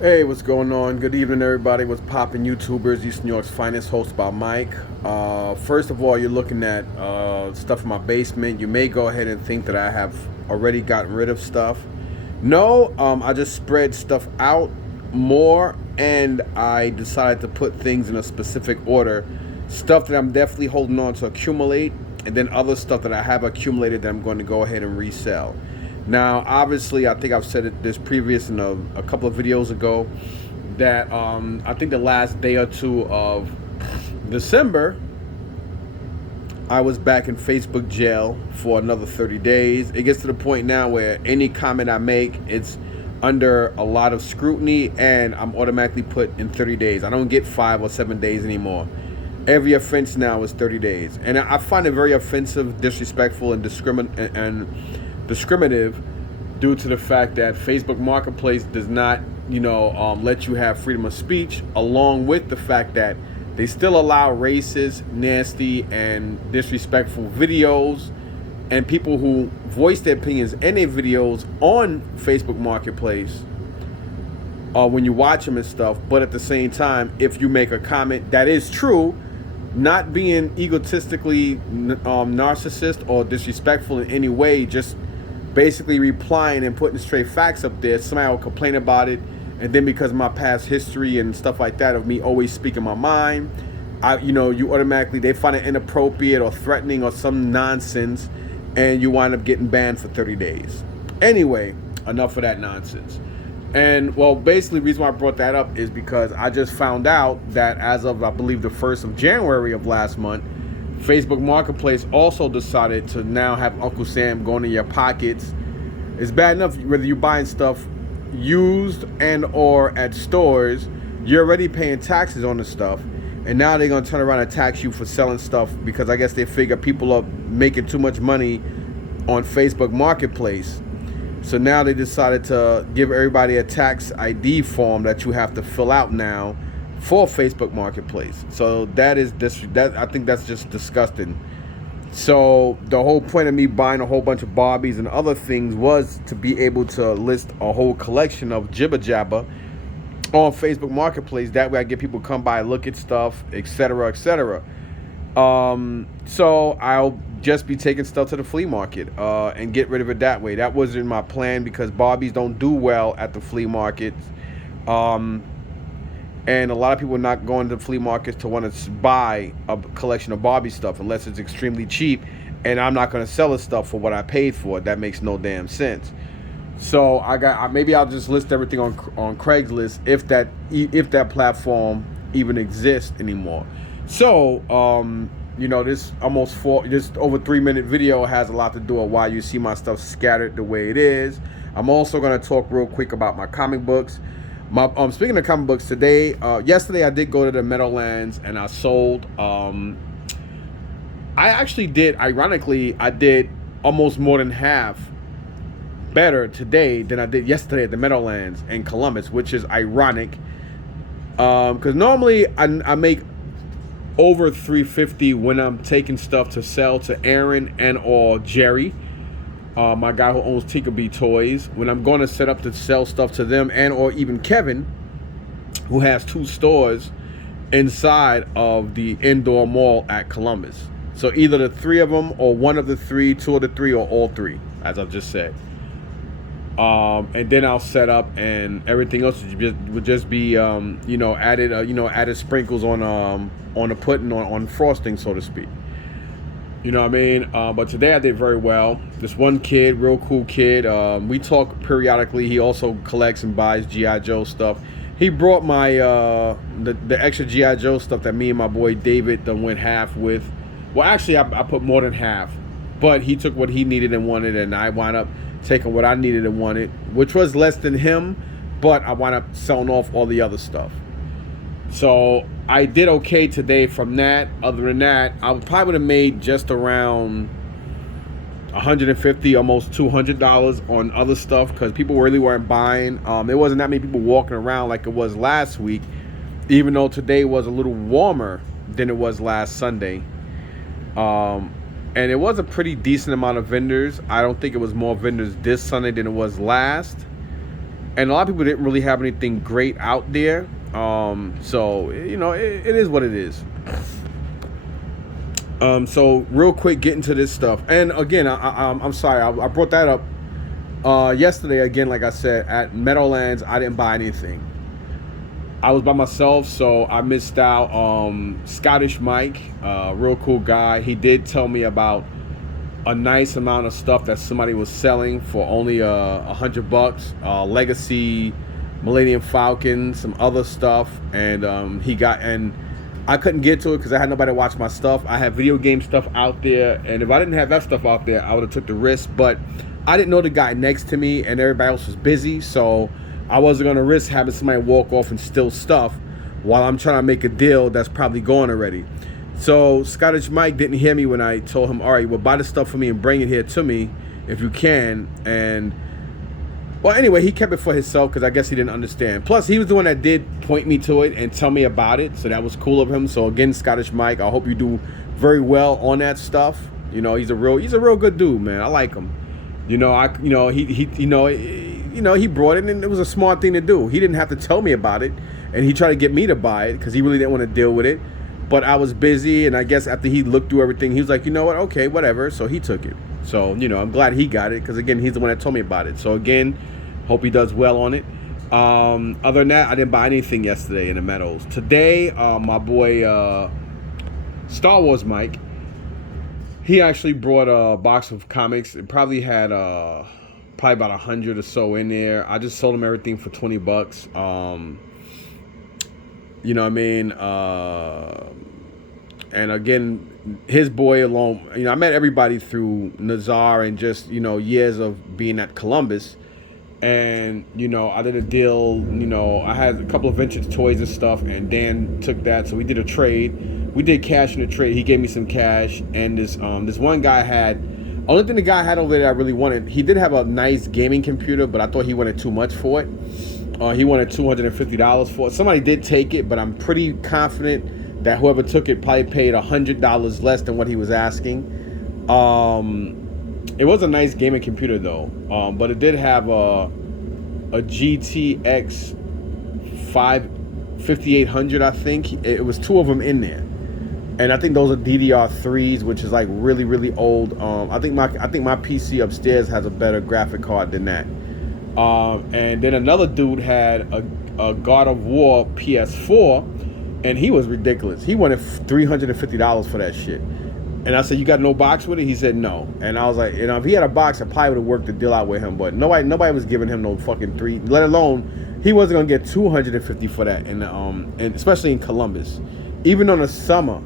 Hey, what's going on? Good evening, everybody. What's poppin', YouTubers? East New York's finest, host by Mike. First of all, you're looking at stuff in my basement. You may go ahead and think that I have already gotten rid of stuff. No, I just spread stuff out more, and I decided to put things in a specific order. Stuff that I'm definitely holding on to accumulate, and then other stuff that I have accumulated that I'm going to go ahead and resell. Now, obviously, I think I've said it this previous in a couple of videos ago that I think the last day or two of December, I was back in Facebook jail for another 30 days. It gets to the point now where any comment I make, it's under a lot of scrutiny and I'm automatically put in 30 days. I don't get 5 or 7 days anymore. Every offense now is 30 days. And I find it very offensive, disrespectful, and discriminative due to the fact that Facebook Marketplace does not, let you have freedom of speech, along with the fact that they still allow racist, nasty, and disrespectful videos and people who voice their opinions in their videos on Facebook Marketplace when you watch them and stuff. But at the same time, if you make a comment that is true, not being egotistically narcissist or disrespectful in any way, just basically replying and putting straight facts up there, somebody will complain about it, and then because of my past history and stuff like that of me always speaking my mind, you automatically, they find it inappropriate or threatening or some nonsense, and you wind up getting banned for 30 days. Anyway, enough of that nonsense. And well, basically the reason why I brought that up is because I just found out that as of, I believe, the 1st of January of last month, Facebook Marketplace also decided to now have Uncle Sam going in your pockets. It's bad enough whether you're buying stuff used and or at stores, you're already paying taxes on the stuff, and now they're going to turn around and tax you for selling stuff because I guess they figure people are making too much money on Facebook Marketplace. So now they decided to give everybody a tax ID form that you have to fill out now for Facebook Marketplace. So that I think that's just disgusting. So the whole point of me buying a whole bunch of Barbies and other things was to be able to list a whole collection of jibber jabber on Facebook Marketplace. That way I get people to come by, look at stuff, etc., etc. So I'll just be taking stuff to the flea market and get rid of it that way. That wasn't my plan because Barbies don't do well at the flea markets. And a lot of people are not going to flea markets to want to buy a collection of Barbie stuff unless it's extremely cheap. And I'm not going to sell the stuff for what I paid for it. That makes no damn sense. So maybe I'll just list everything on Craigslist if that platform even exists anymore. So this just over 3-minute video has a lot to do with why you see my stuff scattered the way it is. I'm also going to talk real quick about my comic books. Speaking of comic books, yesterday I did go to the Meadowlands and I sold. I did almost more than half better today than I did yesterday at the Meadowlands in Columbus, which is ironic. Because normally I make over $350 when I'm taking stuff to sell to Aaron and or Jerry, my guy who owns Tinkerbee Toys, when I'm going to set up to sell stuff to them, and or even Kevin, who has 2 stores inside of the indoor mall at Columbus. So either the 3 of them or one of the 3, 2 of the 3, or all 3, as I've just said. And then I'll set up, and everything else would just be added sprinkles on the pudding, on frosting, so to speak. You know what I mean? But today I did very well. This one kid, real cool kid, we talk periodically. He also collects and buys G.I. Joe stuff. He brought my the extra G.I. Joe stuff that me and my boy David done went half with. Well, actually, I put more than half. But he took what he needed and wanted, and I wound up taking what I needed and wanted, which was less than him, but I wound up selling off all the other stuff. So I did okay today from that. Other than that, I probably would have made just around $150, almost $200 on other stuff because people really weren't buying. There wasn't that many people walking around like it was last week, even though today was a little warmer than it was last Sunday. And it was a pretty decent amount of vendors. I don't think it was more vendors this Sunday than it was last. and a lot of people didn't really have anything great out there. So it is what it is. So real quick, get into this stuff. And again, I'm sorry, I brought that up yesterday. Again, like I said, at Meadowlands, I didn't buy anything. I was by myself, so I missed out. Scottish Mike, real cool guy. He did tell me about a nice amount of stuff that somebody was selling for only $100. Legacy, Millennium Falcon, some other stuff, and I couldn't get to it because I had nobody to watch my stuff. I had video game stuff out there, and if I didn't have that stuff out there, I would have took the risk. But I didn't know the guy next to me, and everybody else was busy, so I wasn't gonna risk having somebody walk off and steal stuff while I'm trying to make a deal that's probably gone already. So Scottish Mike didn't hear me when I told him, all right, well, buy the stuff for me and bring it here to me if you can. And well, anyway, he kept it for himself because I guess he didn't understand. Plus, he was the one that did point me to it and tell me about it, so that was cool of him. So again, Scottish Mike, I hope you do very well on that stuff. You know, he's a real good dude, man. I like him. He brought it, and it was a smart thing to do. He didn't have to tell me about it, and he tried to get me to buy it because he really didn't want to deal with it. But I was busy, and I guess after he looked through everything, he was like, you know what, okay, whatever. So he took it. So, I'm glad he got it because, again, he's the one that told me about it. So, again, hope he does well on it. Other than that, I didn't buy anything yesterday in the Meadows. Today, my boy Star Wars Mike, he actually brought a box of comics. It probably had probably about 100 or so in there. I just sold him everything for $20. You know what I mean? And again, his boy alone, I met everybody through Nazar and just, years of being at Columbus. And, I did a deal, I had a couple of vintage toys and stuff, and Dan took that. So we did a trade. We did cash in the trade. He gave me some cash. And this one guy only thing the guy had over there that I really wanted, he did have a nice gaming computer, but I thought he wanted too much for it. He wanted $250 for it. Somebody did take it, but I'm pretty confident that whoever took it probably paid $100 less than what he was asking. It was a nice gaming computer though, but it did have a GTX 5800. I think it was two of them in there, and I think those are DDR3s, which is like really really old. I think my PC upstairs has a better graphic card than that. And then another dude had a God of War PS4, and he was ridiculous. He wanted $350 for that shit. And I said, you got no box with it? He said no. And I was like, if he had a box, I probably would have worked the deal out with him. But nobody was giving him no fucking three. Let alone, he wasn't gonna get $250 for that. And especially in Columbus, even on the summer,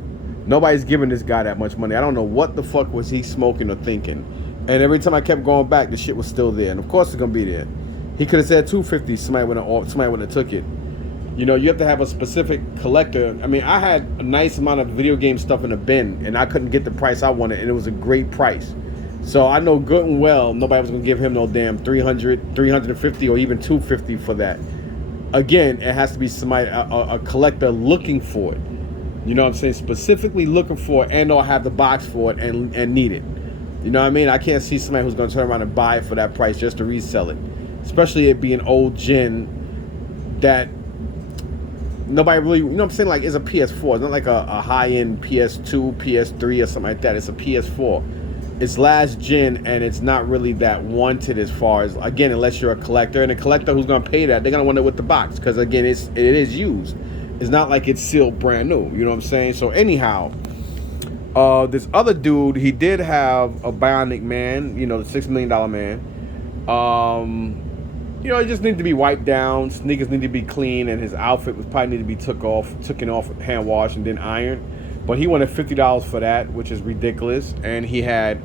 nobody's giving this guy that much money. I don't know what the fuck was he smoking or thinking. And every time I kept going back, the shit was still there. And of course it's gonna be there. He could have said $250. Somebody would have took it. You have to have a specific collector. I mean, I had a nice amount of video game stuff in a bin, and I couldn't get the price I wanted, and it was a great price. So I know good and well nobody was gonna give him no damn $300, $350, or even $250 for that. Again, it has to be somebody, a collector looking for it. You know what I'm saying? Specifically looking for it, and or have the box for it and need it. You know what I mean? I can't see somebody who's gonna turn around and buy it for that price just to resell it. Especially it being old gen that nobody really, you know what I'm saying? Like, it's a PS4. It's not like a high-end PS2, PS3, or something like that. It's a PS4. It's last gen, and it's not really that wanted as far as, again, unless you're a collector. And a collector who's going to pay that, they're going to want it with the box. Because, again, it is used. It's not like it's sealed brand new. You know what I'm saying? So, anyhow, this other dude, he did have a Bionic Man, the $6 million man. It just needed to be wiped down. Sneakers need to be clean, and his outfit was probably need to be taken off, hand washed, and then ironed. But he wanted $50 for that, which is ridiculous. And he had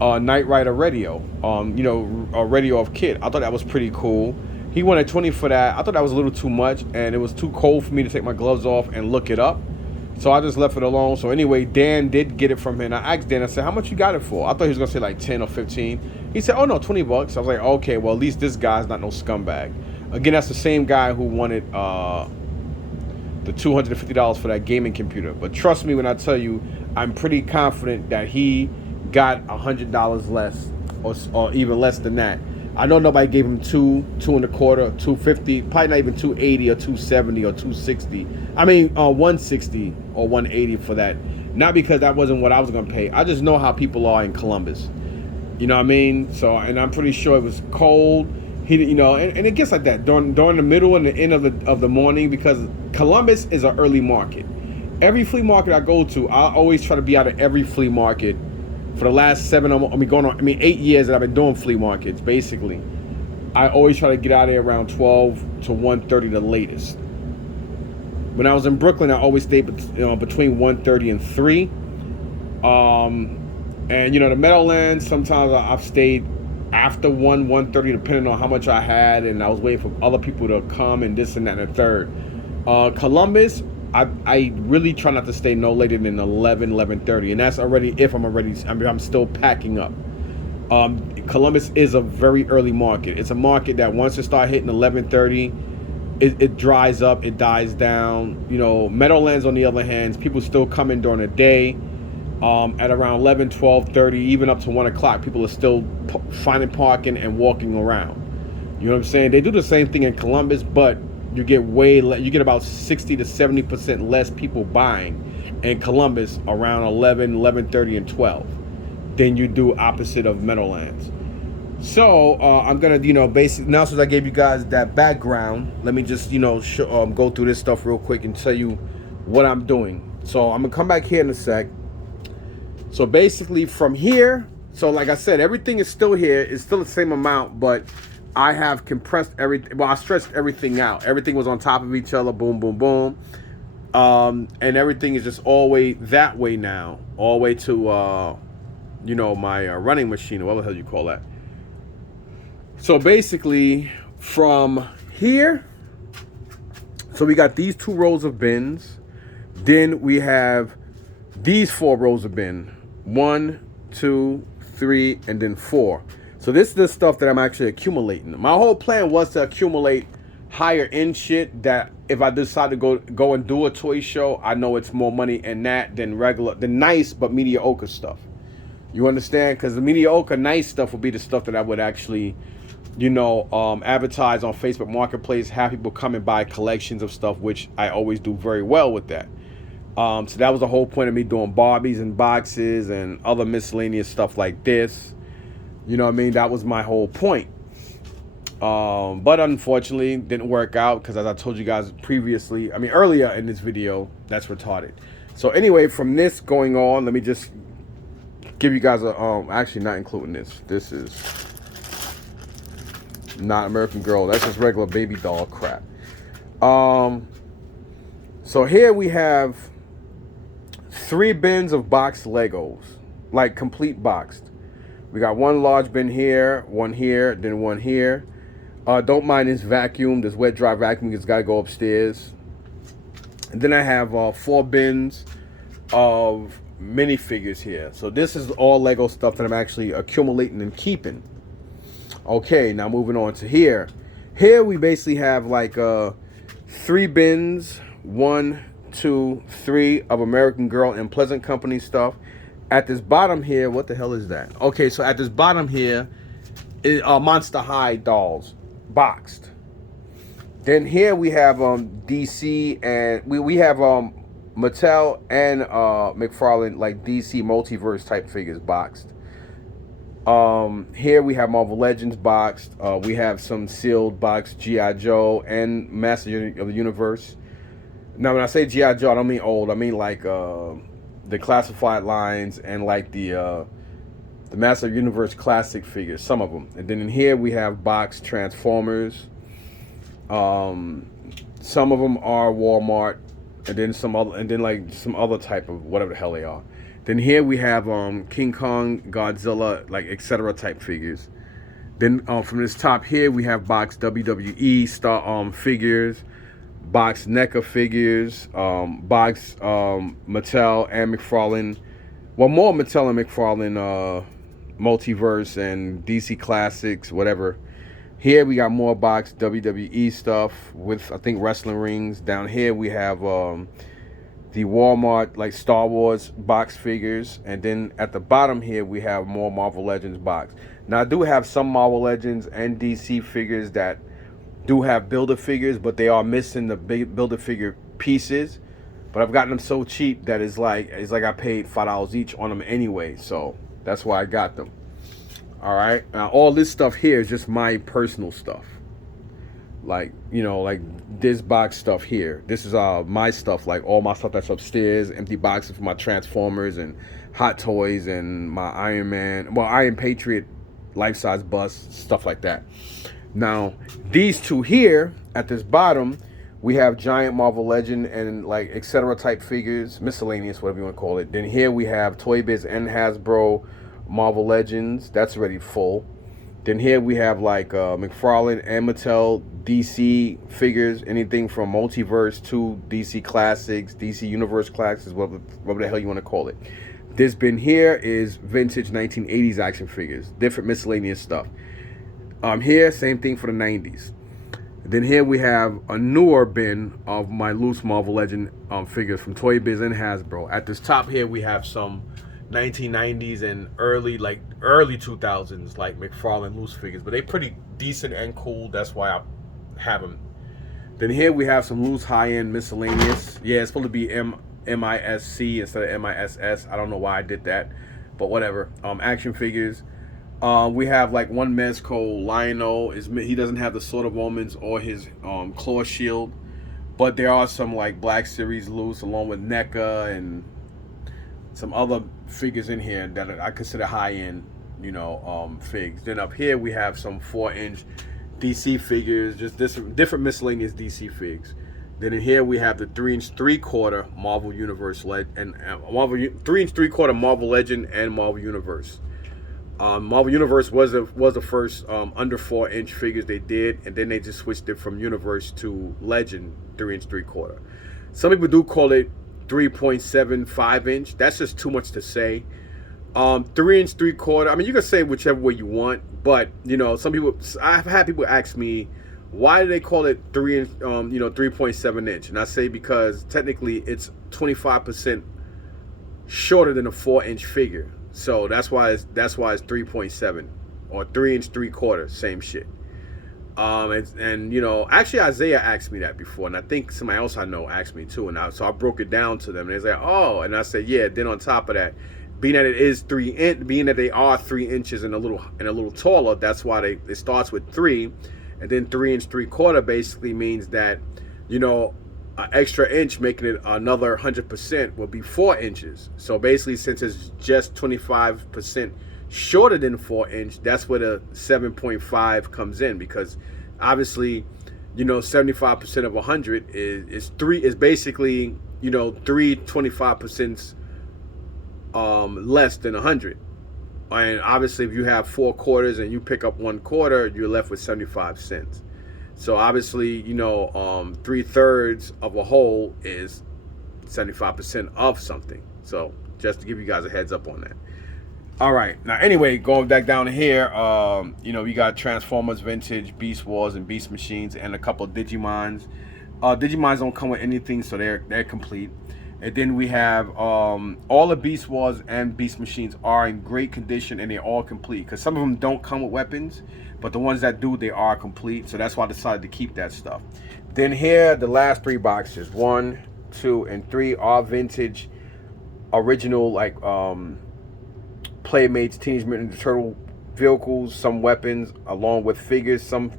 a Knight Rider radio, a radio of Kit. I thought that was pretty cool. He wanted $20 for that. I thought that was a little too much, and it was too cold for me to take my gloves off and look it up. So I just left it alone. So anyway, Dan did get it from him. I asked Dan, I said, how much you got it for? I thought he was going to say like 10 or 15. He said, oh no, $20. I was like, okay, well, at least this guy's not no scumbag. Again, that's the same guy who wanted the $250 for that gaming computer. But trust me when I tell you, I'm pretty confident that he got $100 less or even less than that. I know nobody gave him 2.25, 250, probably not even 280 or 270 or 260. I mean, 160 or 180 for that. Not because that wasn't what I was gonna pay. I just know how people are in Columbus. You know what I mean? So, and I'm pretty sure it was cold. And it gets like that during the middle and the end of the morning, because Columbus is an early market. Every flea market I go to, I always try to be out of every flea market for the last 8 years that I've been doing flea markets. Basically, I always try to get out of there around 12 to 1:30 the latest. When I was in Brooklyn, I always stayed between 1:30 and 3. And the Meadowlands, sometimes I've stayed after 1:30, depending on how much I had, and I was waiting for other people to come and this and that and the third. Columbus, I really try not to stay no later than 11:30, and that's already if I'm still packing up. Columbus is a very early market. It's a market that once it start hitting 11:30, it dries up, it dies down. Meadowlands, on the other hand, people still come in during the day. At around 11, 12:30, even up to 1 o'clock, people are still finding parking and walking around. You know what I'm saying? They do the same thing in Columbus, but you get you get about 60 to 70% less people buying in Columbus around 11, 11:30, and 12 than you do opposite of Meadowlands. So I'm gonna, now since I gave you guys that background, let me just, go through this stuff real quick and tell you what I'm doing. So I'm gonna come back here in a sec. So basically from here, so like I said, everything is still here. It's still the same amount, but I have compressed everything. Well, I stretched everything out. Everything was on top of each other. Boom, boom, boom. And everything is just all way that way now. All the way to, my running machine, or what the hell you call that. So basically from here, so we got these 2 rows of bins. Then we have these 4 rows of bin. 1, 2, 3, and then 4. So this is the stuff that I'm actually accumulating. My whole plan was to accumulate higher end shit that if I decide to go and do a toy show, I know it's more money in that than nice but mediocre stuff. You understand? Because the mediocre nice stuff would be the stuff that I would actually, advertise on Facebook Marketplace, have people come and buy collections of stuff, which I always do very well with that. So that was the whole point of me doing Barbies and boxes and other miscellaneous stuff like this. You know what I mean? That was my whole point. But unfortunately, didn't work out because, as I told you guys earlier in this video, that's retarded. So anyway, from this going on, let me just give you guys actually not including this. This is not American Girl. That's just regular baby doll crap. So here we have 3 bins of boxed Legos, like complete boxed. We got 1 large bin here, 1 here, then 1 here. Don't mind this vacuum, this wet dry vacuum. It's got to go upstairs. And then I have 4 bins of minifigures here. So this is all Lego stuff that I'm actually accumulating and keeping. Okay, now moving on to here. Here we basically have like 3 bins, 1, 2, 3 of American Girl and Pleasant Company stuff. At this bottom here, what the hell is that? Okay, so at this bottom here is Monster High dolls, boxed. Then here we have DC, and we have Mattel and McFarlane, like DC multiverse type figures, boxed. Here we have Marvel Legends boxed. We have some sealed boxed G.I. Joe and Master of the Universe. Now, when I say G.I. Joe, I don't mean old. I mean like the classified lines and like the Master of the Universe classic figures, some of them. And then in here we have boxed Transformers. Some of them are Walmart, and then some other type of whatever the hell they are. Then here we have King Kong, Godzilla, like etc. type figures. Then from this top here we have boxed WWE star figures, boxed NECA figures, boxed Mattel and McFarlane. Well, more Mattel and McFarlane multiverse and DC classics, whatever. Here we got more boxed WWE stuff with, I think, wrestling rings. Down here we have the Walmart, like Star Wars box figures. And then at the bottom here we have more Marvel Legends box. Now I do have some Marvel Legends and DC figures that do have builder figures, but they are missing the big builder figure pieces. But I've gotten them so cheap that it's like I paid $5 each on them anyway. So that's why I got them. All right. Now all this stuff here is just my personal stuff. Like, you know, like this box stuff here. This is my stuff, like all my stuff that's upstairs, empty boxes for my Transformers and Hot Toys and my Iron Man, well, Iron Patriot life-size bust, stuff like that. Now, these two here at this bottom, we have giant Marvel Legend and like etc. type figures, miscellaneous, whatever you want to call it. Then here we have Toy Biz and Hasbro Marvel Legends. That's already full. Then here we have like McFarlane and Mattel DC figures, anything from Multiverse to DC Classics, DC Universe Classics, whatever the hell you want to call it. This bin here is vintage 1980s action figures, different miscellaneous stuff. Here, same thing for the 90s. Then here we have a newer bin of my loose Marvel Legend figures from Toy Biz and Hasbro. At this top here we have some 1990s and early 2000s like McFarlane loose figures, but they're pretty decent and cool. That's why I have them. Then here we have some loose high-end miscellaneous. Yeah, it's supposed to be MISC instead of MISS. I don't know why I did that, but whatever. Action figures. We have like one Mezco Lionel. He doesn't have the Sword of Omens or his claw shield, but there are some like Black Series loose along with NECA and some other figures in here that I consider high-end, you know, figs. Then up here we have some 4-inch DC figures, just different miscellaneous DC figs. Then in here we have the 3-inch 3/4 Marvel Universe and 3-inch 3/4 Marvel Legend and Marvel Universe. Marvel Universe was the first under 4-inch figures they did, and then they just switched it from Universe to Legend 3-inch 3/4. Some people do call it 3.75-inch. That's just too much to say. 3-inch 3/4. I mean, you can say whichever way you want, but you know, some people. I've had people ask me, why do they call it 3-inch? 3.7-inch, and I say because technically it's 25% shorter than a 4-inch figure. So that's why it's 3.7 or 3-inch 3/4. Same shit. And you know, actually Isaiah asked me that before, and I think somebody else I know asked me too, and so I broke it down to them, and they say, oh, and I said, yeah. Then on top of that, being that they are 3 inches and a little taller, that's why it starts with 3, and then 3-inch 3/4 basically means that, you know, an extra inch, making it another 100%, will be 4 inches. So basically, since it's just 25% shorter than 4-inch, that's where the 7.5 comes in, because obviously, you know, 75% of 100 is basically, you know, 25% less than 100. And obviously, if you have 4 quarters and you pick up 1/4, you're left with 75 cents. So obviously, you know, 3/3 of a whole is 75% of something. So just to give you guys a heads up on that. All right. Now, anyway, going back down here, you know, we got Transformers Vintage, Beast Wars, and Beast Machines, and a couple of Digimons. Digimons don't come with anything, so they're complete. And then we have all the Beast Wars and Beast Machines are in great condition, and they're all complete. Because some of them don't come with weapons, but the ones that do, they are complete. So that's why I decided to keep that stuff. Then here, the last 3 boxes, 1, 2, and 3 are vintage, original, like Playmates Teenage Mutant Ninja Turtle vehicles, some weapons, along with figures. Some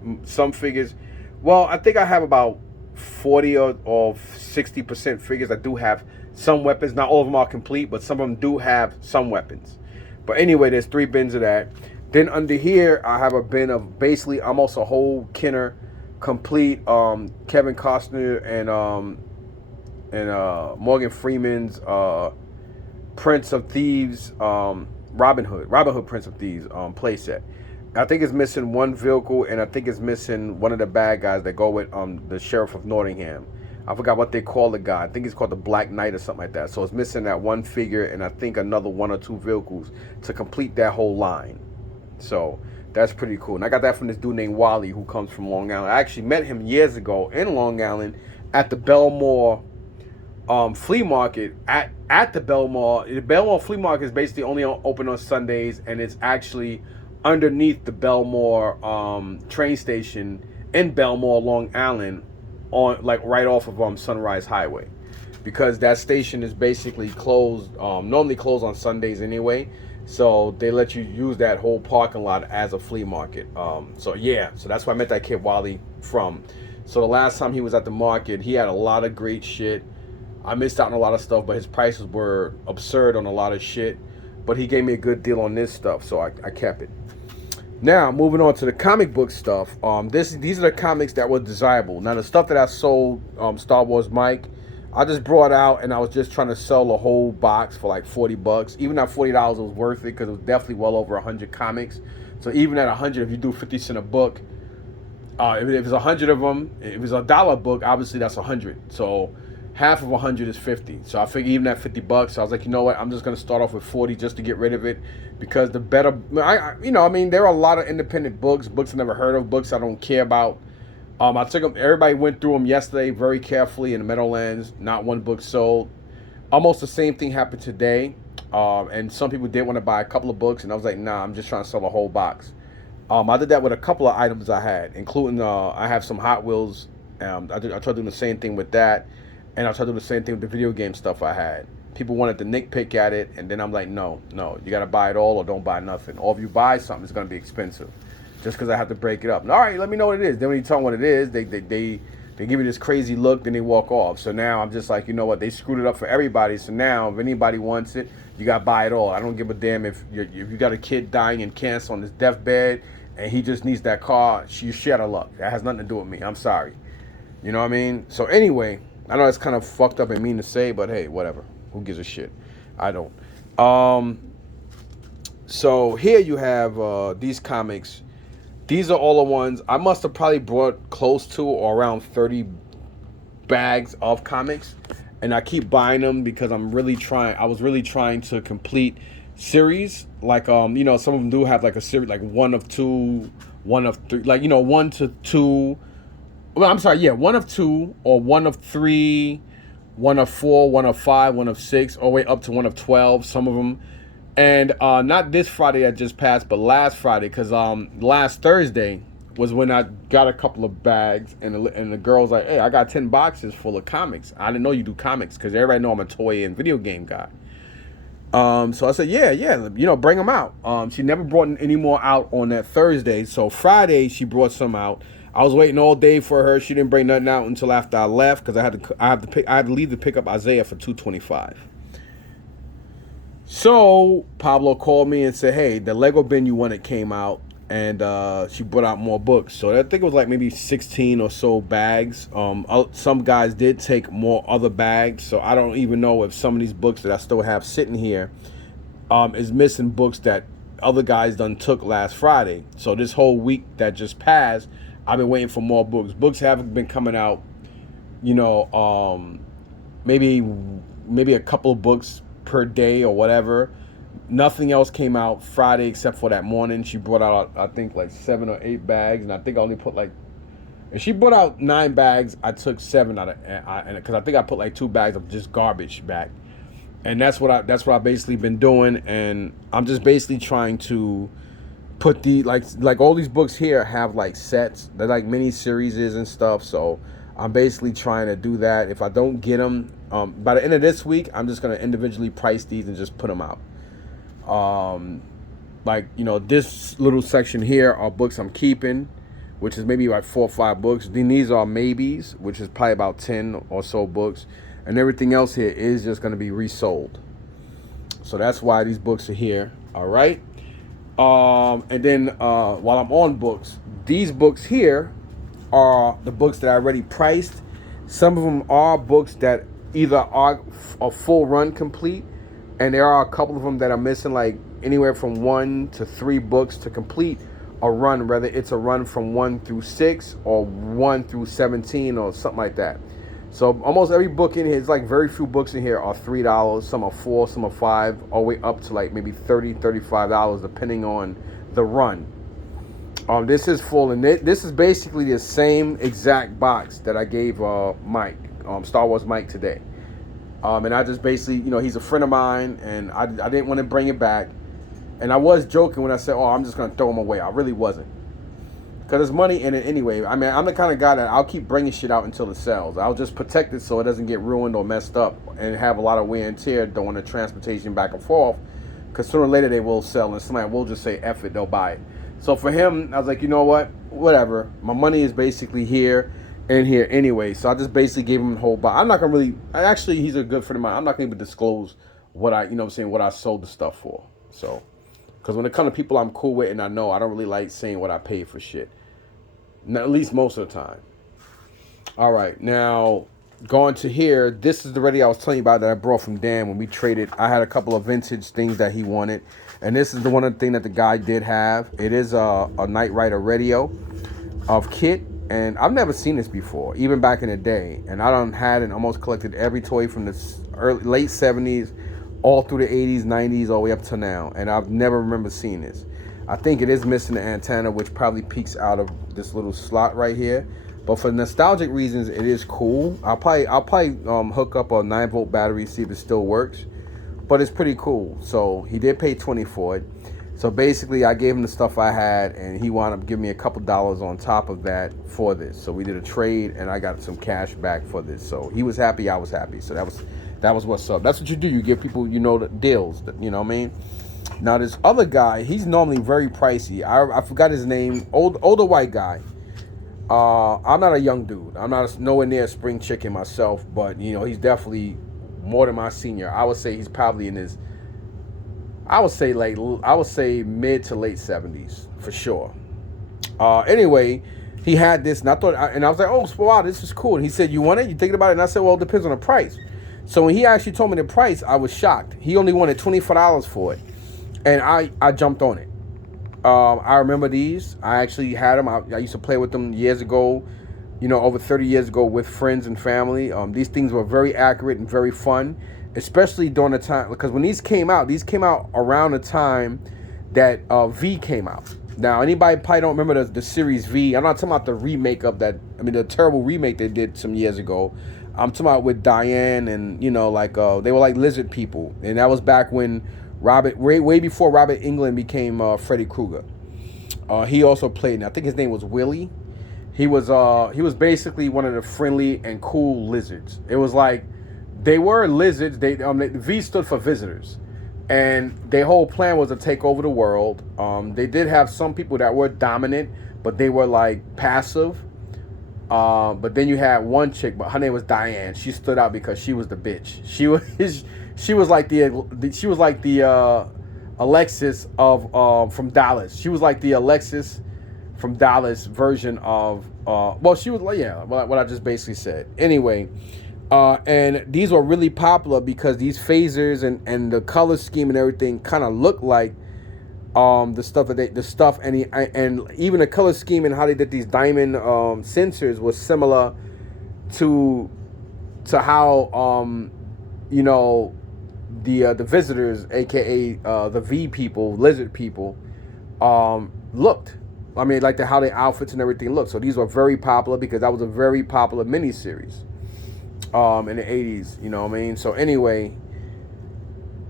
figures. Well, I think I have about 40 or 60% figures. I do have some weapons. Not all of them are complete, but some of them do have some weapons. But anyway, there's 3 bins of that. Then under here, I have a bin of basically almost a whole Kenner complete Kevin Costner and Morgan Freeman's Prince of Thieves, Robin Hood Prince of Thieves playset. I think it's missing one vehicle, and I think it's missing one of the bad guys that go with the Sheriff of Nottingham. I forgot what they call the guy. I think he's called the Black Knight or something like that. So it's missing that one figure, and I think another 1 or 2 vehicles to complete that whole line. So that's pretty cool. And I got that from this dude named Wally, who comes from Long Island. I actually met him years ago in Long Island at the Belmore flea market. At the Belmore flea market is basically only open on Sundays, and it's actually underneath the Belmore train station in Belmore, Long Island, on like right off of Sunrise Highway, because that station is basically closed, normally closed on Sundays anyway. So they let you use that whole parking lot as a flea market. So yeah, so that's where I met that kid Wally from. So the last time he was at the market, he had a lot of great shit. I missed out on a lot of stuff, but his prices were absurd on a lot of shit. But he gave me a good deal on this stuff, so I kept it. Now, moving on to the comic book stuff. These are the comics that were desirable. Now, the stuff that I sold, Star Wars Mike, I just brought out, and I was just trying to sell a whole box for like $40. Even at $40, it was worth it because it was definitely well over 100 comics. So even at 100, if you do 50 cent a book, if it's 100 of them, if it's $1 book, obviously that's 100. So half of 100 is 50. So I figured even at $50, I was like, you know what? I'm just gonna start off with 40 just to get rid of it, because the better, there are a lot of independent books I never heard of, books I don't care about. I took them. Everybody went through them yesterday very carefully in the Meadowlands. Not one book sold. Almost the same thing happened today. And some people did want to buy a couple of books, and I was like, nah, I'm just trying to sell a whole box. I did that with a couple of items I had, including I have some Hot Wheels. I tried doing the same thing with that, and I tried to do the same thing with the video game stuff I had. People wanted to nitpick at it, and then I'm like, no, you got to buy it all or don't buy nothing. Or if you buy something, it's going to be expensive, just because I have to break it up. And, all right, let me know what it is. Then when you tell them what it is, they give you this crazy look, then they walk off. So now I'm just like, you know what? They screwed it up for everybody. So now if anybody wants it, you got to buy it all. I don't give a damn if you got a kid dying in cancer on his deathbed and he just needs that car. You're out of luck. That has nothing to do with me. I'm sorry. You know what I mean? So anyway, I know it's kind of fucked up and mean to say, but hey, whatever. Who gives a shit? I don't. So here you have these comics. These are all the ones. I must have probably brought close to or around 30 bags of comics. And I keep buying them because I was really trying to complete series. Like, some of them do have like a series, like 1 of 2, 1 of 3, like, 1 to 2. Well, I'm sorry, yeah, 1 of 2 or 1 of 3, 1 of 4, 1 of 5, 1 of 6, all the way up to 1 of 12, some of them. And not this Friday that just passed, but last Friday, because last Thursday was when I got a couple of bags, and the girl's like, hey, I got 10 boxes full of comics. I didn't know you do comics, because everybody know I'm a toy and video game guy. So I said, yeah, bring them out. She never brought any more out on that Thursday. So Friday, she brought some out. I was waiting all day for her. She didn't bring nothing out until after I left, because I had to leave to pick up Isaiah for $2.25. So Pablo called me and said, hey, the Lego bin you wanted came out, and she brought out more books. So I think it was like maybe 16 or so bags. Some guys did take more other bags, so I don't even know if some of these books that I still have sitting here is missing books that other guys done took last Friday. So this whole week that just passed, I've been waiting for more books. Books haven't been coming out, maybe a couple of books per day or whatever. Nothing else came out Friday except for that morning. She brought out, I think, like 7 or 8 bags, and I think I only put if she brought out 9 bags, I took 7 out of, because I think I put like 2 bags of just garbage back, and that's what I've basically been doing. And I'm just basically trying to put the like all these books here have like sets. They're like mini series and stuff. So I'm basically trying to do that. If I don't get them by the end of this week, I'm just gonna individually price these and just put them out. This little section here are books I'm keeping, which is maybe like 4 or 5 books. Then these are maybes, which is probably about 10 or so books, and everything else here is just gonna be resold. So that's why these books are here. All right. And then while I'm on books, these books here are the books that I already priced. Some of them are books that either are a full run complete, and there are a couple of them that are missing, like anywhere from 1 to 3 books to complete a run, whether it's a run from 1 through 6 or 1 through 17 or something like that. So almost every book in here, it's like very few books in here are $3. Some are $4, some are $5, all the way up to like maybe $30, $35, depending on the run. This is full, and this is basically the same exact box that I gave Mike, Star Wars Mike, today. And I just basically, he's a friend of mine, and I didn't want to bring it back. And I was joking when I said, oh, I'm just going to throw them away. I really wasn't. Because there's money in it anyway. I mean, I'm the kind of guy that I'll keep bringing shit out until it sells. I'll just protect it so it doesn't get ruined or messed up and have a lot of wear and tear doing the transportation back and forth. Because sooner or later they will sell and somebody will just say, F it, they'll buy it. So for him, I was like, you know what? Whatever. My money is basically here and here anyway. So I just basically gave him the whole buy. I'm not going to really, actually, he's a good friend of mine. I'm not going to even disclose what I, what I sold the stuff for. So, because when it comes to people I'm cool with and I know, I don't really like saying what I paid for shit. At least most of the time. All right, now going to here. This is the radio I was telling you about that I brought from Dan when we traded. I had a couple of vintage things that he wanted, and this is the one thing that the guy did have. It is a Knight Rider radio of Kit, and I've never seen this before, even back in the day. And I done had and almost collected every toy from the late 70s, all through the 80s, 90s, all the way up to now, and I've never remember seeing this. I think it is missing the antenna, which probably peeks out of this little slot right here. But for nostalgic reasons, it is cool. I'll probably hook up a 9-volt battery, see if it still works. But it's pretty cool. So he did pay $20 for it. So basically, I gave him the stuff I had, and he wound up giving me a couple dollars on top of that for this. So we did a trade, and I got some cash back for this. So he was happy, I was happy. So that was what's up. That's what you do. You give people, the deals. You know what I mean? Now this other guy, he's normally very pricey. I forgot his name. Older white guy. I'm not a young dude. I'm not nowhere near a spring chicken myself, but he's definitely more than my senior. I would say he's probably in his, I would say mid to late 70s for sure. Anyway, he had this, and I was like, oh wow, this is cool. And he said, you want it? You thinking about it? And I said, well, it depends on the price. So when he actually told me the price, I was shocked. He only wanted $24 for it. And I jumped on it. I remember these. I actually had them. I used to play with them years ago, over 30 years ago with friends and family. These things were very accurate and very fun, especially during the time, because when these came out around the time that V came out. Now, anybody probably don't remember the series V. I'm not talking about the remake of that. I mean, the terrible remake they did some years ago. I'm talking about with Diane and, they were like lizard people. And that was back when way before Robert Englund became Freddy Krueger. He also played, and I think his name was Willie. He was basically one of the friendly and cool lizards. It was like they were lizards. V stood for visitors, and their whole plan was to take over the world. They did have some people that were dominant, but they were like passive. But then you had one chick, but her name was Diane. She stood out because she was the bitch. She was like the Alexis of from Dallas. She was like the Alexis from Dallas version of she was like, yeah, what I just basically said. Anyway, and these were really popular because these phasers and the color scheme and everything kind of looked like and even the color scheme and how they did these diamond sensors was similar to how the visitors, aka the V people, lizard people, looked. I mean, like how their outfits and everything looked. So these were very popular because that was a very popular miniseries in the 80s. You know what I mean? So anyway,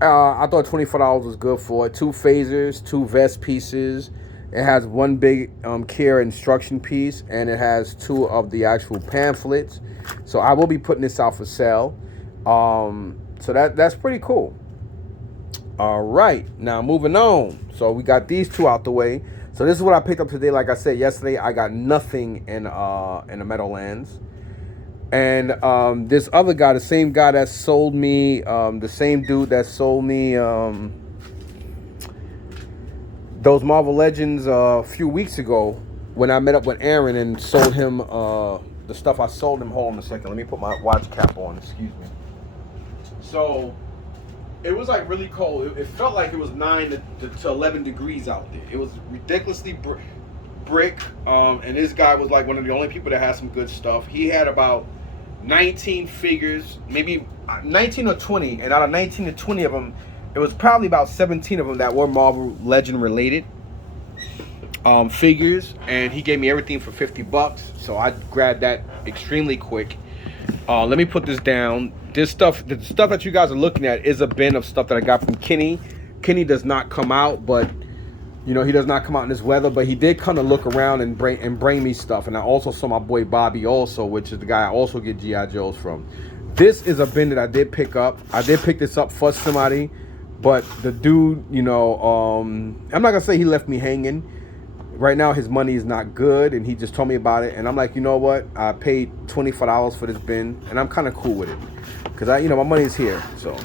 I thought $24 was good for it. 2 phasers, 2 vest pieces. It has one big care instruction piece, and it has 2 of the actual pamphlets. So I will be putting this out for sale. So that's pretty cool. All right, now moving on. So we got these 2 out the way. So this is what I picked up today. Like I said yesterday, I got nothing in the Meadowlands. And this other guy, the same guy that sold me, the same dude that sold me those Marvel Legends a few weeks ago when I met up with Aaron and sold him the stuff I sold him. Hold on a second. Let me put my watch cap on. Excuse me. So it was like really cold. It felt like it was 9 to 11 degrees out there. It was ridiculously brick. And this guy was like one of the only people that had some good stuff. He had about 19 figures, maybe 19 or 20. And out of 19 to 20 of them, it was probably about 17 of them that were Marvel Legend related figures. And he gave me everything for $50. So I grabbed that extremely quick. Let me put this down. The stuff that you guys are looking at is a bin of stuff that I got from Kenny Kenny does not come out, but you know, he does not come out in this weather, but he did kind of look around and bring me stuff. And I also saw my boy Bobby also, which is the guy I also get G.I. Joes from. This is a bin that I did pick up. I did pick this up for somebody, but the dude, you know, I'm not gonna say he left me hanging. Right now his money is not good, and he just told me about it, and I'm like, you know what? I paid $25 for this bin, and I'm kind of cool with it, because you know, my money is here. So,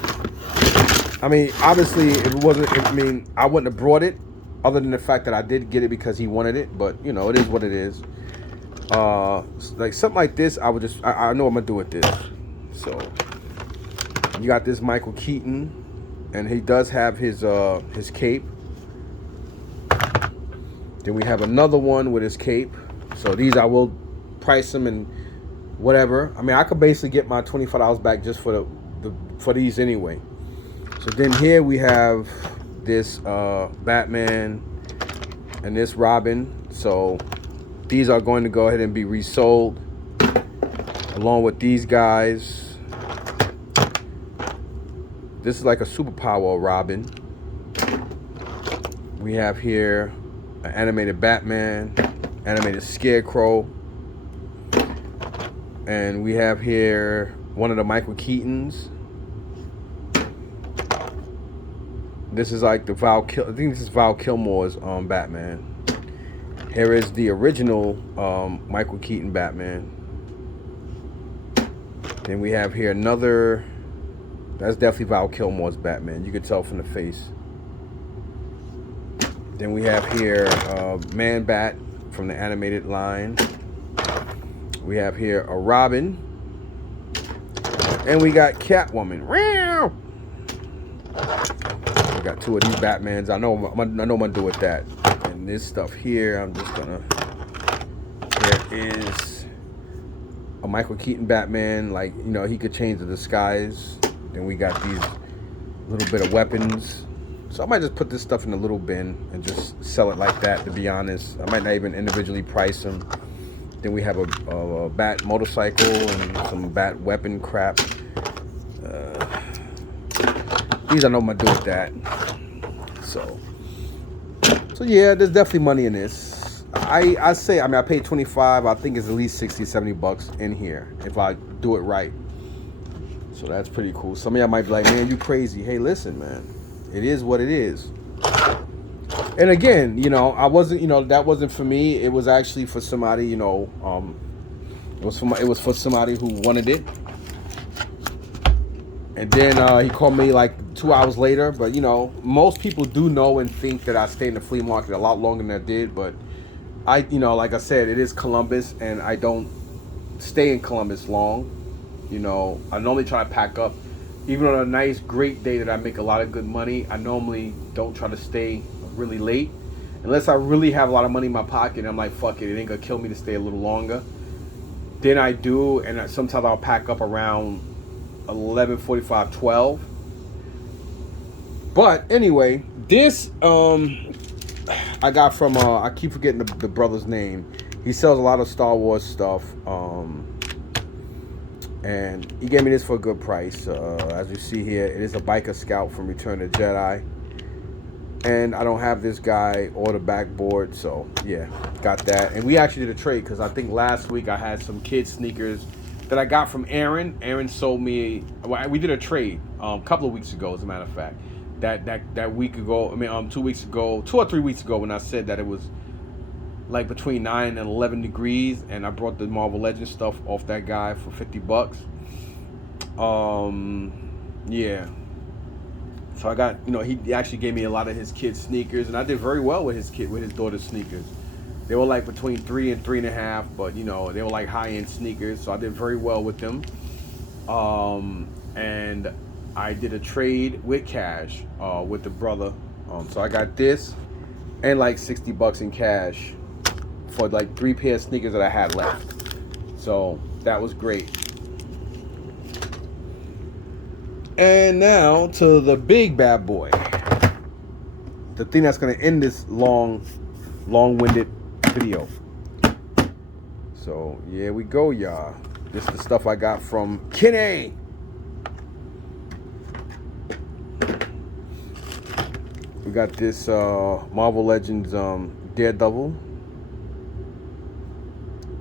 I mean, obviously, if it wasn't, I mean, I wouldn't have brought it, other than the fact that I did get it because he wanted it. But you know, it is what it is. Like something like this, I would just, I know what I'm gonna do with this. So, you got this Michael Keaton, and he does have his cape. Then we have another one with his cape. So these I will price them and whatever. I mean, I could basically get my $25 back just for for these anyway. So then here we have this Batman and this Robin. So these are going to go ahead and be resold along with these guys. This is like a superpower Robin. We have here an animated Batman, animated Scarecrow, and we have here one of the Michael Keatons. This is like the I think this is Val Kilmer's Batman. Here is the original Michael Keaton Batman. Then we have here another. That's definitely Val Kilmer's Batman. You can tell from the face. Then we have here Man Bat from the animated line. We have here a Robin. And we got Catwoman. We got two of these Batmans. I know what I'm gonna do with that. And this stuff here, I'm just gonna. There is a Michael Keaton Batman. Like, you know, he could change the disguise. Then we got these little bit of weapons. So I might just put this stuff in a little bin and just sell it like that, to be honest. I might not even individually price them. Then we have a bat motorcycle and some bat weapon crap. These I know what I'm gonna do with that. So yeah, there's definitely money in this. I say, I mean, I paid 25. I think it's at least 60, 70 bucks in here if I do it right. So that's pretty cool. Some of y'all might be like, man, you crazy. Hey, listen, man. It is what it is. And again, you know, I wasn't, you know, that wasn't for me. It was actually for somebody, you know, it was for somebody who wanted it. And then he called me like 2 hours later. But, you know, most people do know and think that I stayed in the flea market a lot longer than I did. But I, you know, like I said, it is Columbus, and I don't stay in Columbus long. You know, I normally try to pack up. Even on a nice, great day that I make a lot of good money, I normally don't try to stay really late. Unless I really have a lot of money in my pocket and I'm like, fuck it, it ain't gonna kill me to stay a little longer. Then I do, and sometimes I'll pack up around 11:45, 12. But anyway, this I got from, I keep forgetting the brother's name. He sells a lot of Star Wars stuff. And he gave me this for a good price. As you see here, it is a Biker Scout from Return of the Jedi. And I don't have this guy or the backboard, so yeah, got that. And we actually did a trade, because I think last week I had some kids sneakers that I got from Aaron. Aaron sold me, well, we did a trade a couple of weeks ago, as a matter of fact. That week ago, I mean 2 weeks ago, 2 or 3 weeks ago, when I said that it was like between 9 and 11 degrees, and I brought the Marvel Legends stuff off that guy for 50 bucks. Yeah. So I got, you know, he actually gave me a lot of his kids' sneakers, and I did very well with his daughter's sneakers. They were like between 3 and 3.5, but you know, they were like high-end sneakers, so I did very well with them. And I did a trade with cash with the brother. So I got this and like 60 bucks in cash for like 3 pair of sneakers that I had left. So that was great. And now to the big bad boy. The thing that's gonna end this long-winded video. So here we go, y'all. This is the stuff I got from Kenny. We got this Marvel Legends Daredevil.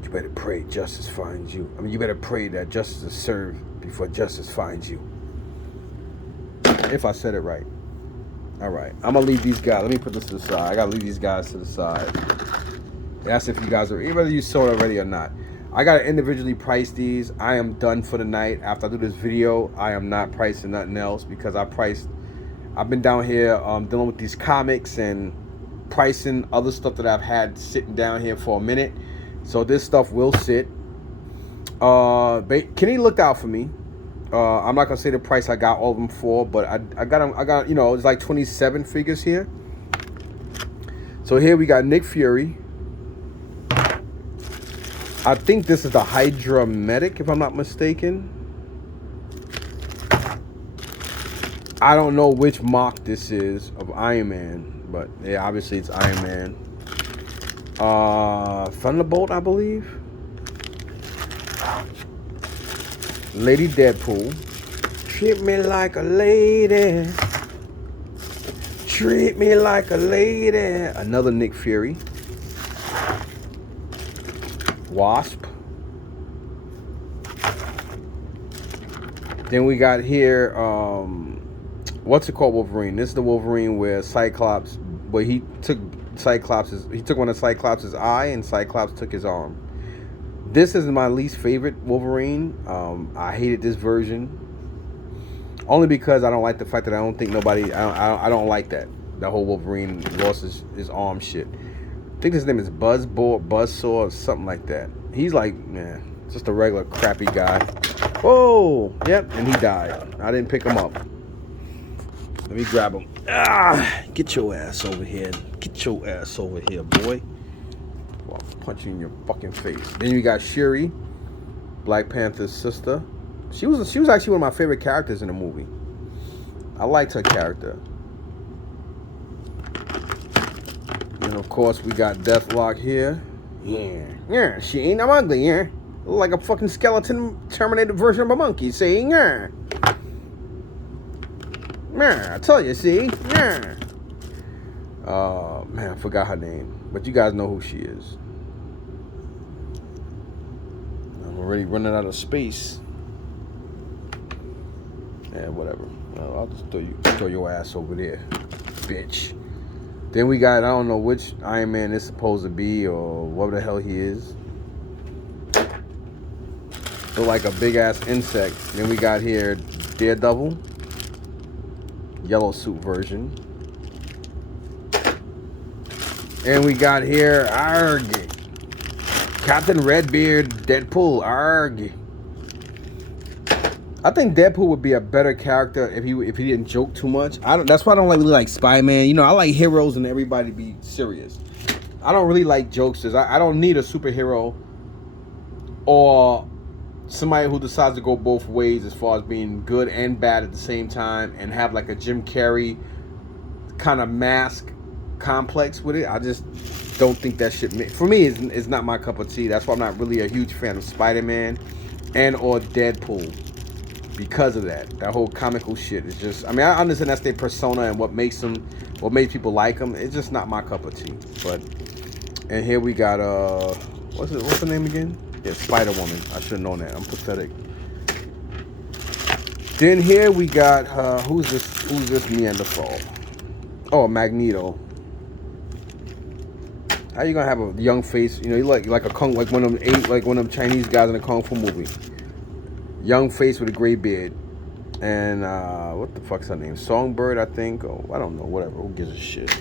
You better pray justice finds you. I mean, you better pray that justice is served before justice finds you. If I said it right. All right. I'm going to leave these guys. Let me put this to the side. I got to leave these guys to the side. That's if you guys are, whether you saw it already or not. I got to individually price these. I am done for the night. After I do this video, I am not pricing nothing else because I've been down here dealing with these comics and pricing other stuff that I've had sitting down here for a minute. So this stuff will sit. Kenny looked out for me. I'm not gonna say the price I got all of them for, but I got you know, it's like 27 figures here. So here we got Nick Fury. I think this is the Hydra Medic, if I'm not mistaken. I don't know which mock this is of Iron Man, but yeah, obviously it's Iron Man. Thunderbolt, I believe. Lady Deadpool. Treat me like a lady. Treat me like a lady. Another Nick Fury. Wasp. Then we got here, what's it called, Wolverine? This is the Wolverine where Cyclops, where he took one of Cyclops' eye and Cyclops took his arm. This is my least favorite Wolverine. I hated this version only because I don't like the fact that I don't like that whole Wolverine lost his arm shit. I think his name is Buzzsaw or something like that. He's like, man, just a regular crappy guy. Whoa, yep, and he died. I didn't pick him up. Let me grab him. Get your ass over here. Get your ass over here, boy. Well, I'll punch you in your fucking face. Then you got Shuri, Black Panther's sister. She was actually one of my favorite characters in the movie. I liked her character. And of course we got Deathlock here. Yeah, she ain't no ugly, yeah. Like a fucking skeleton Terminator version of a monkey, see? Yeah. Yeah, I tell you, see? Yeah. Man, I forgot her name. But you guys know who she is. I'm already running out of space. Yeah, whatever. I'll just throw your ass over there, bitch. Then we got, I don't know which Iron Man is supposed to be or whatever the hell he is. Look like a big ass insect. Then we got here Daredevil, yellow suit version. And we got here Captain Redbeard Deadpool. I think Deadpool would be a better character if he didn't joke too much. That's why I don't really like Spider-Man. You know, I like heroes and everybody to be serious. I don't really like jokesters. I don't need a superhero or somebody who decides to go both ways as far as being good and bad at the same time and have like a Jim Carrey kind of mask complex with it. I just don't think that shit, for me, is not my cup of tea. That's why I'm not really a huge fan of Spider-Man and or Deadpool. Because of that whole comical shit is just, I mean, I understand that's their persona and what makes people like them. It's just not my cup of tea. But, and here we got, what's the name again? Yeah, Spider-Woman. I should have known that. I'm pathetic. Then here we got, who's this Neanderthal? Oh, Magneto. How you gonna have a young face? You know, you like one of them Chinese guys in a kung fu movie. Young face with a gray beard. And what the fuck's her name? Songbird, I think. Oh, I don't know. Whatever. Who gives a shit?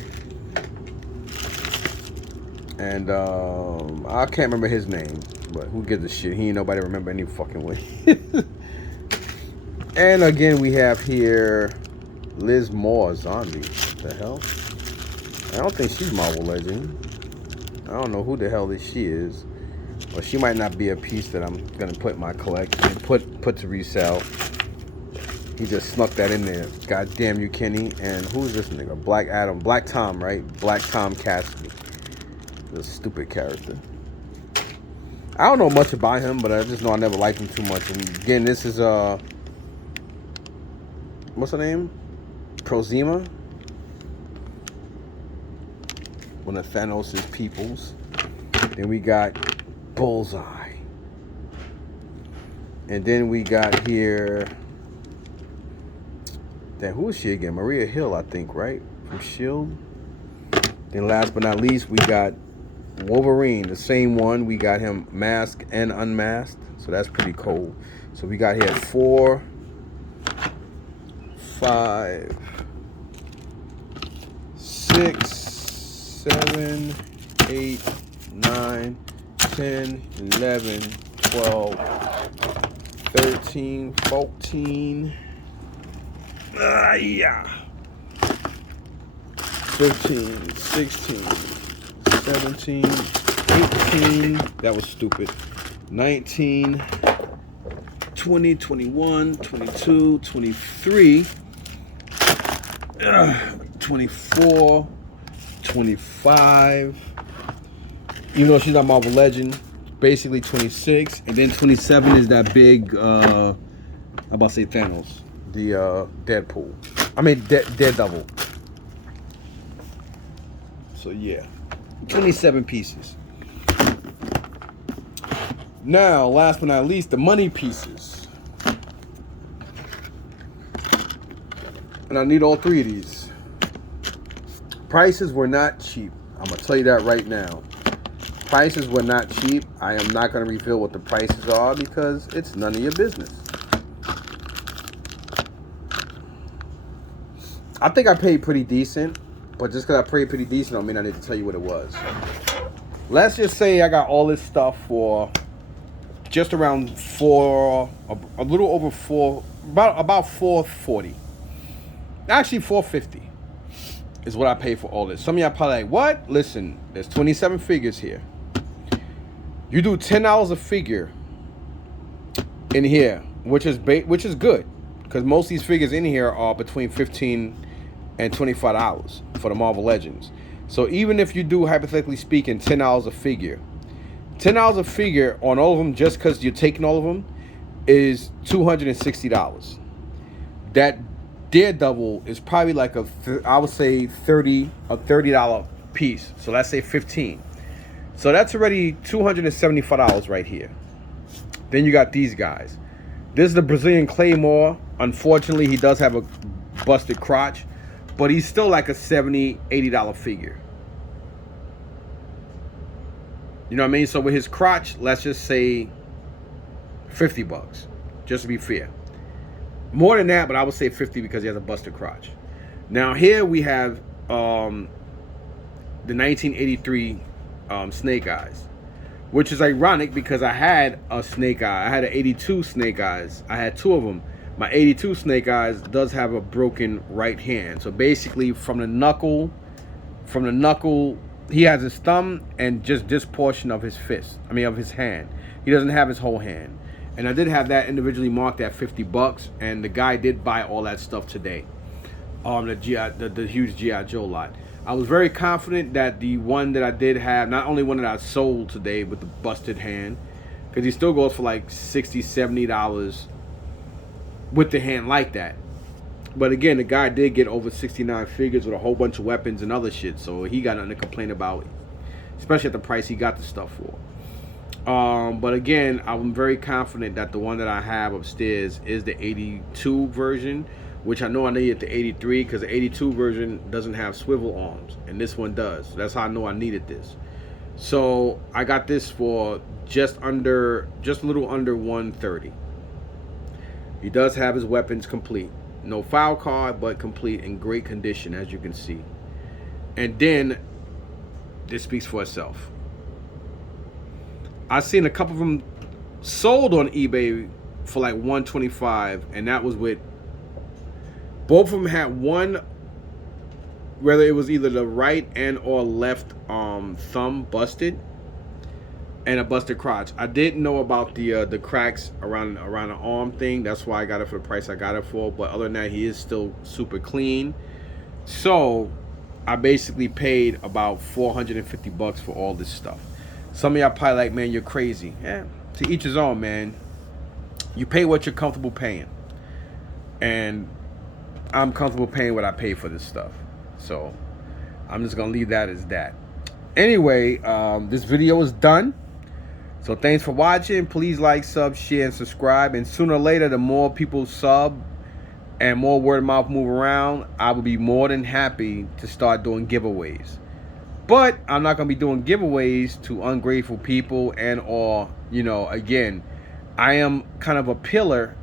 And I can't remember his name, but who gives a shit? He ain't nobody remember any fucking way. And again, we have here Liz Moore, zombie. What the hell? I don't think she's Marvel Legend. I don't know who the hell she is. Well, she might not be a piece that I'm gonna put in my collection, put to resell. He just snuck that in there. God damn you, Kenny. And who's this nigga? Black Tom, right? Black Tom Cassidy. This stupid character. I don't know much about him, but I just know I never liked him too much. And again, this is what's her name? Prozima. one of Thanos' peoples. Then we got Bullseye. And then we got here, then who is she again? Maria Hill, I think, right? From S.H.I.E.L.D. Then last but not least, we got Wolverine, the same one. We got him masked and unmasked. So that's pretty cool. So we got here 4, 5, 6, 7, 8, 9, 10, 11, 12, 13, 14, 15, 16, 17, 18, that was stupid, 19, 20, 21, 22, 23, 24, 25, even though she's not Marvel Legend, basically 26, and then 27 is that big, I'm about to say Thanos, the Deadpool. I mean, Daredevil. So yeah, 27 pieces. Now, last but not least, the money pieces. And I need all 3 of these. Prices were not cheap. I'm going to tell you that right now. Prices were not cheap. I am not going to reveal what the prices are because it's none of your business. I think I paid pretty decent, but just because I paid pretty decent don't mean I need to tell you what it was. Let's just say I got all this stuff for just around a little over 4, about $440. Actually, $450 is what I paid for all this. Some of y'all probably like, what? Listen, there's 27 figures here. You do $10 a figure in here, which is good, because most of these figures in here are between $15 and $25 for the Marvel Legends. So even if you do, hypothetically speaking, $10 a figure, $10 a figure on all of them, just because you're taking all of them, is $260. That Daredevil is probably like I would say $30 piece. So let's say 15. So that's already $275 right here. Then you got these guys. This is the Brazilian Claymore. Unfortunately, he does have a busted crotch, but he's still like a $70, $80 figure. You know what I mean? So with his crotch, let's just say $50, just to be fair. More than that, but I would say 50 because he has a busted crotch. Now here we have the 1983 Snake Eyes, which is ironic because I had a Snake Eye. I had an 82 Snake Eyes. I had 2 of them. My 82 Snake Eyes does have a broken right hand. So basically from the knuckle, he has his thumb and just this portion of his fist. I mean, of his hand. He doesn't have his whole hand. And I did have that individually marked at $50, and the guy did buy all that stuff today. The huge G.I. Joe lot. I was very confident that the one that I did have, not only one that I sold today with the busted hand, because he still goes for like $60, $70 with the hand like that. But again, the guy did get over 69 figures with a whole bunch of weapons and other shit, so he got nothing to complain about, especially at the price he got the stuff for. But again, I'm very confident that the one that I have upstairs is the 82 version, which I know I needed the 83 because the 82 version doesn't have swivel arms, and this one does. So that's how I know I needed this. So I got this for just a little under $130. He does have his weapons complete. No file card, but complete in great condition, as you can see. And then this speaks for itself. I've seen a couple of them sold on eBay for like $125, and that was with both of them had one, whether it was either the right and or left thumb busted, and a busted crotch. I didn't know about the cracks around the arm thing. That's why I got it for the price I got it for. But other than that, he is still super clean. So I basically paid about $450 for all this stuff. Some of y'all probably like, man, you're crazy. Yeah, to each his own, man. You pay what you're comfortable paying. And I'm comfortable paying what I pay for this stuff. So I'm just going to leave that as that. Anyway, this video is done. So thanks for watching. Please like, sub, share, and subscribe. And sooner or later, the more people sub and more word of mouth move around, I will be more than happy to start doing giveaways. But I'm not going to be doing giveaways to ungrateful people and or, again, I am kind of a pillar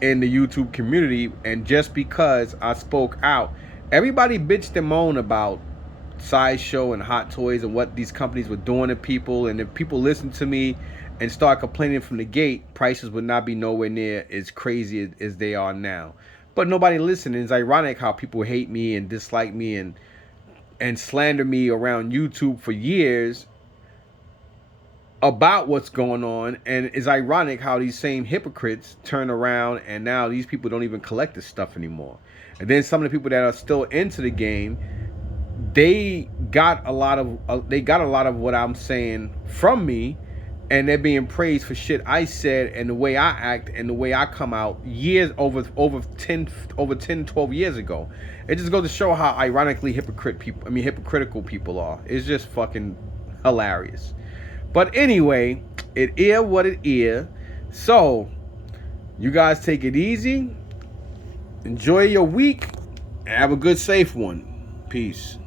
in the YouTube community, and just because I spoke out, everybody bitched and moaned about Sideshow and Hot Toys and what these companies were doing to people, and if people listen to me and start complaining from the gate, prices would not be nowhere near as crazy as they are now. But nobody listened. It's ironic how people hate me and dislike me and slander me around YouTube for years about what's going on, and it's ironic how these same hypocrites turn around and now these people don't even collect this stuff anymore. And then some of the people that are still into the game, they got a lot of what I'm saying from me, and they're being praised for shit I said and the way I act and the way I come out years over 10 12 years ago. It just goes to show how ironically hypocritical people are. It's just fucking hilarious. But anyway, it is what it is. So you guys take it easy, enjoy your week, and have a good safe one. Peace.